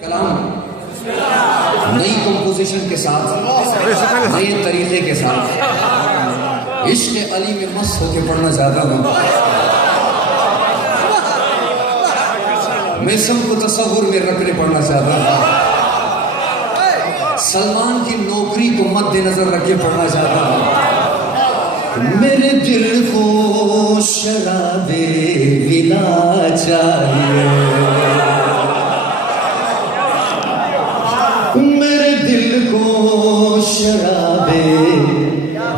कलाम नई कंपोजिशन के साथ, नए तरीके के साथ इश्क अली में मस्त होके पढ़ना चाहता हूँ। मैं सबको तस्वुर में रखने पढ़ना चाहता हूँ। सलमान की नौकरी को मद्देनजर रख के पढ़ना चाहता हूँ। मेरे दिल को शराबे विला चाहिए, मेरे दिल को शराबे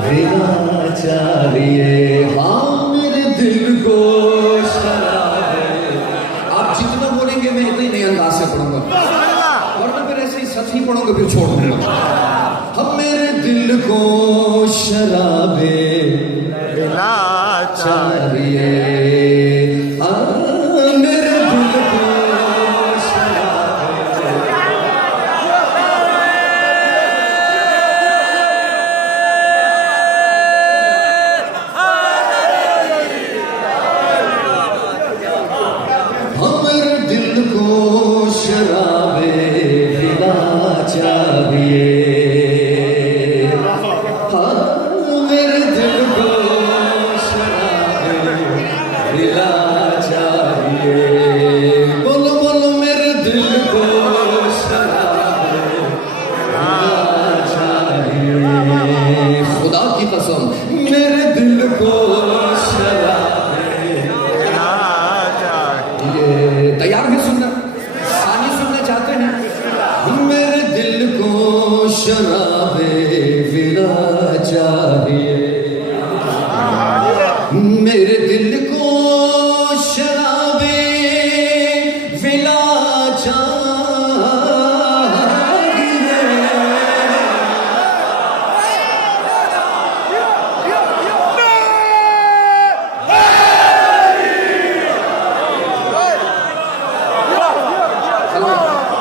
विला चाहिए। हाँ, मेरे दिल को शराबे। आप जितना बोलेंगे मैं इतने नए अंदाज से पढ़ूंगा, और ना फिर ऐसे ही सच ही पढ़ोगे फिर छोड़ दूंगा। हम मेरे दिल को शराबे विला चाहिए। शराबे विला चाहिए, हाँ मेरे दिल को शराबे विला चाहिए। बोलो बोलो मेरे दिल को शराबे विला चाहिए। खुदा की कसम मेरे दिल को शराबे विला चाहिए। तैयार है सुनना? चाहते हैं? मेरे दिल को शराबे विला चाहिए, मेरे दिल को शराबे विला चाहिए। मेरे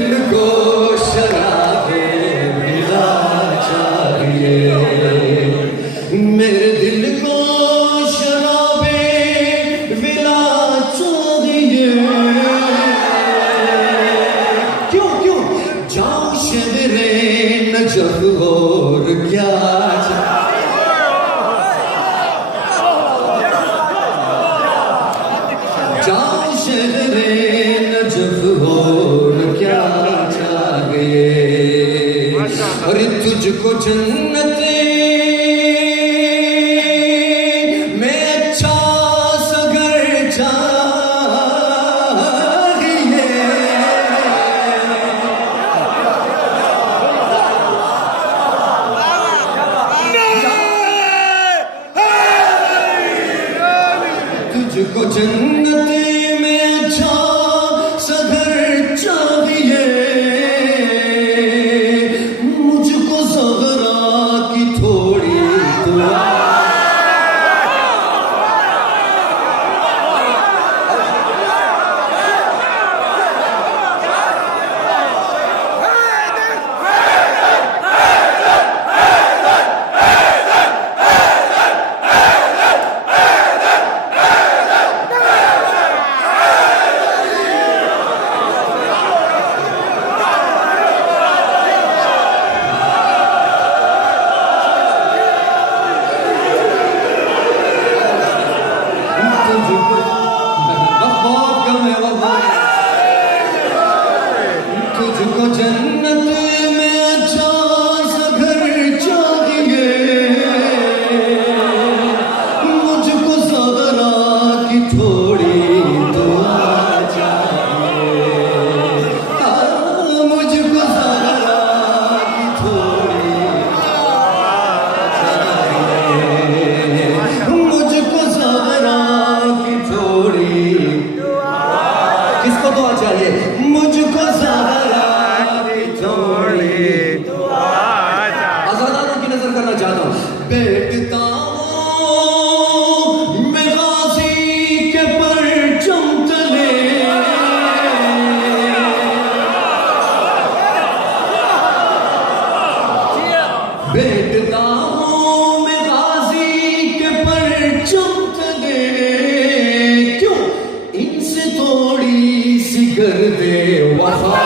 दिल को शराबे विला चाहिए, मेरे दिल को शराबे विला चाहिए। क्यों क्यों जाऊं शहरे नजफ और क्या जाऊं शहरे नजफ और क्या चाहिए। अरे तुझको जन्नत में अच्छा सा घर चाहिए। तुझको जन्नत में अच्छा सा घर चाहिए, मुझको ज़हरा की थोड़ी दुआ। तुझको जन्नत में अच्छा सा घर चाहिए, मुझको ज़हरा की थोड़ी दुआ चाहिए। मुझको ज़हरा की थोड़ी चाहिए, मुझको ज़हरा की थोड़ी। किसको दुआ चाहिए? मुझको ज़हरा की थोड़ी बैठता हूँ मैं गाजी के परचम तले, क्यों इनसे थोड़ी सी कर दे वफा।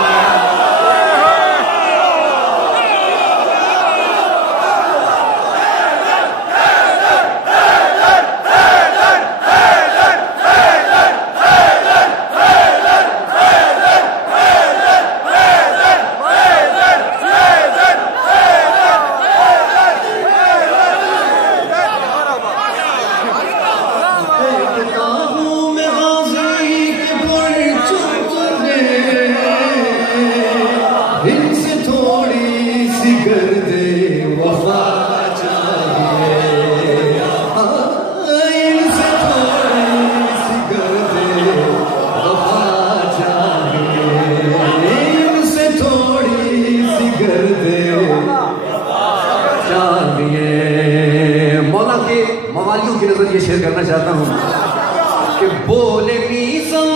इनसे थोड़ी सी कर दे वफा चाहिए, इनसे थोड़ी सी कर दे वफा चाहिए, इनसे थोड़ी सी कर दे चाहिए। मौला के मवालियों की नजर ये शेयर करना चाहता हूँ कि बोले मीज़ान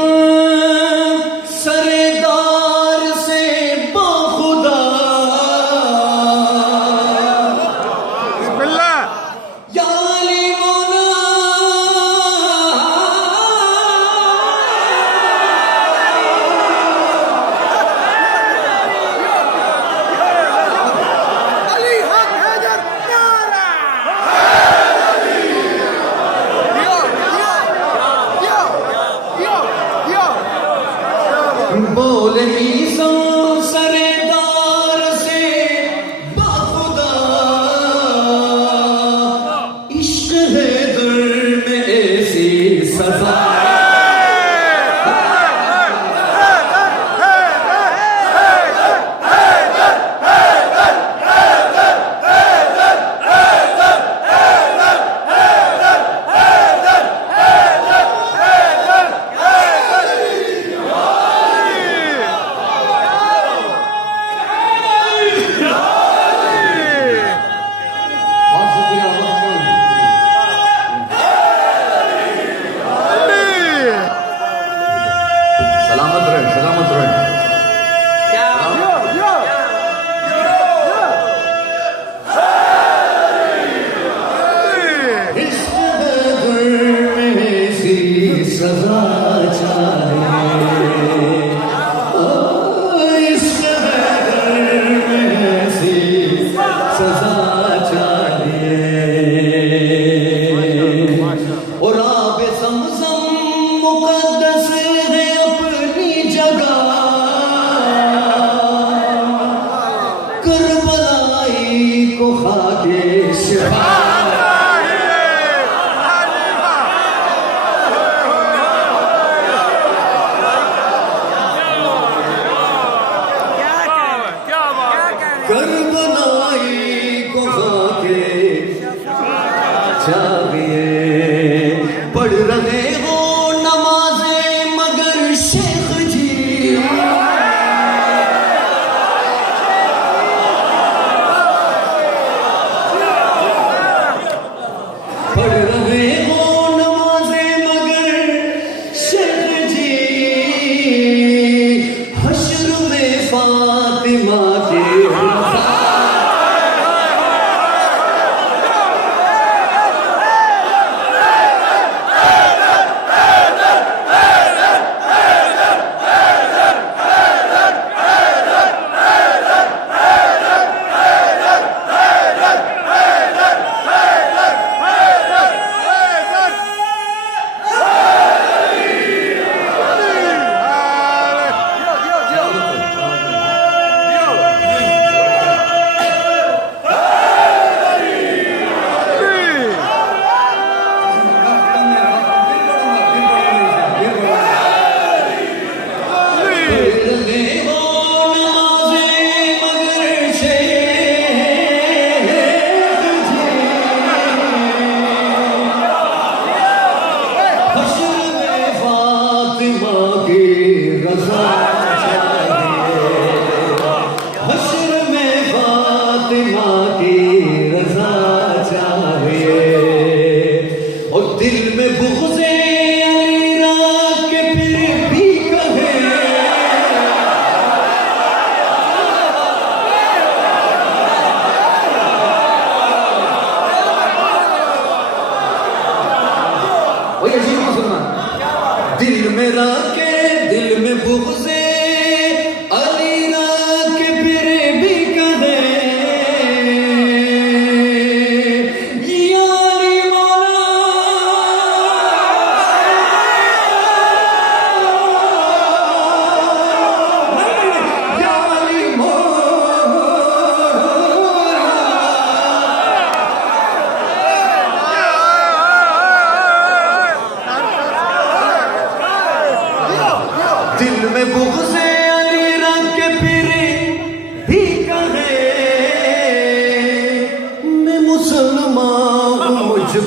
सरेदार से बाखुदा, या अली मौला अली हक हैदर नारा, बोले मीज़ान सरेदार से बाखुदा, इश्क हैदर में ऐसी सजा। सलामत रहे, सलामत रहे। इश्क हैदर में ऐसी सजा चाहिए, इश्क हैदर में ऐसी सजा चाहिए। और आब ज़मज़म मुक़द्दस है अपनी जगह, करबलाई को खाके शिफा। करबलाई को खाके चाहिए। पढ़ रहे हो नमाज़े मगर शेख जी, पढ़ रहे हो नमाज़े मगर शेख जी, हश्र में फातिमा के रफ़ा।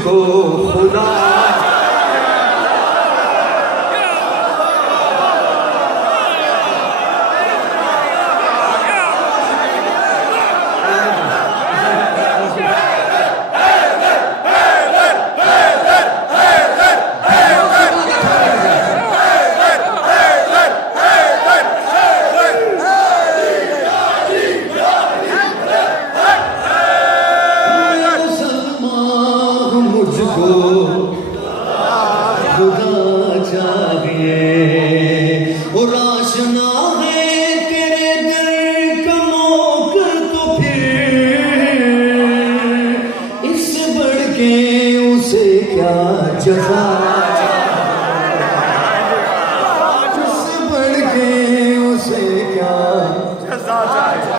मुझको खुदा मुझको खुदा चाहिए और आशना है तेरे दर का मौकर तो फिर इससे बढ़ के उसे क्या जफा